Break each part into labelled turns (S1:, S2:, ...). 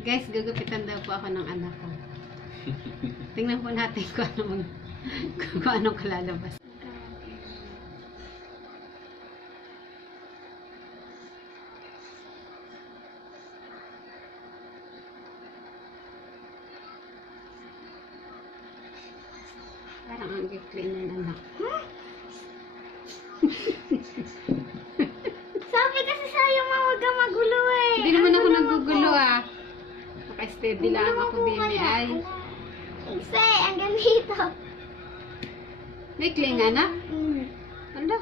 S1: Guys, gugupitan daw po ako ng anak ko. Tingnan po natin kung ano mag, kung anong kalalabas. Parang ang clean ng anak.
S2: Sabi kasi sa'yo, ma, huwag ka magulo eh.
S1: Hindi naman
S2: Ang
S1: ako nagugulo
S2: po.
S1: ah. Naka-steady lang ako din ay.
S2: Kasi, ang ganito.
S1: May cling anak?
S2: Mm.
S1: Ano?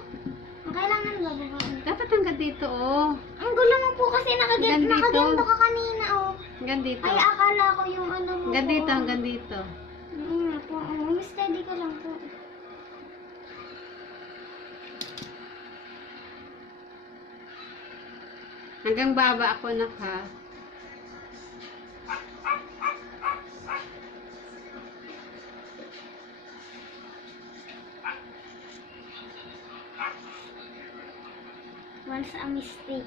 S2: Ang kailangan ba ba?
S1: Dapat hanggang dito oh.
S2: Ang gulo mo po kasi nakagan
S1: Hanggang dito.
S2: ka kanina, oh.
S1: Hanggang dito.
S2: Ay, akala ko yung ano mo
S1: Hanggang
S2: po.
S1: dito, hanggang dito.
S2: Mm, po, oh, steady ka lang po.
S1: Hanggang baba ako naka.
S2: Once a mistake,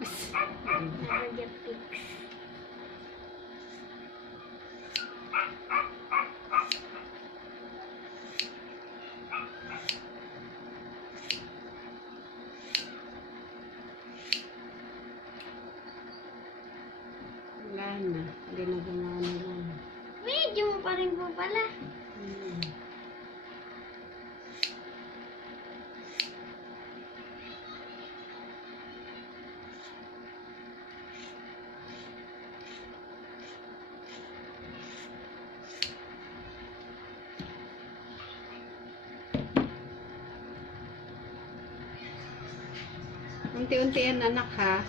S2: never get fixed.
S1: Wala na. Hindi na gumana lang.
S2: Medyo mo pa rin po pala.
S1: Unti-unti yan anak ha.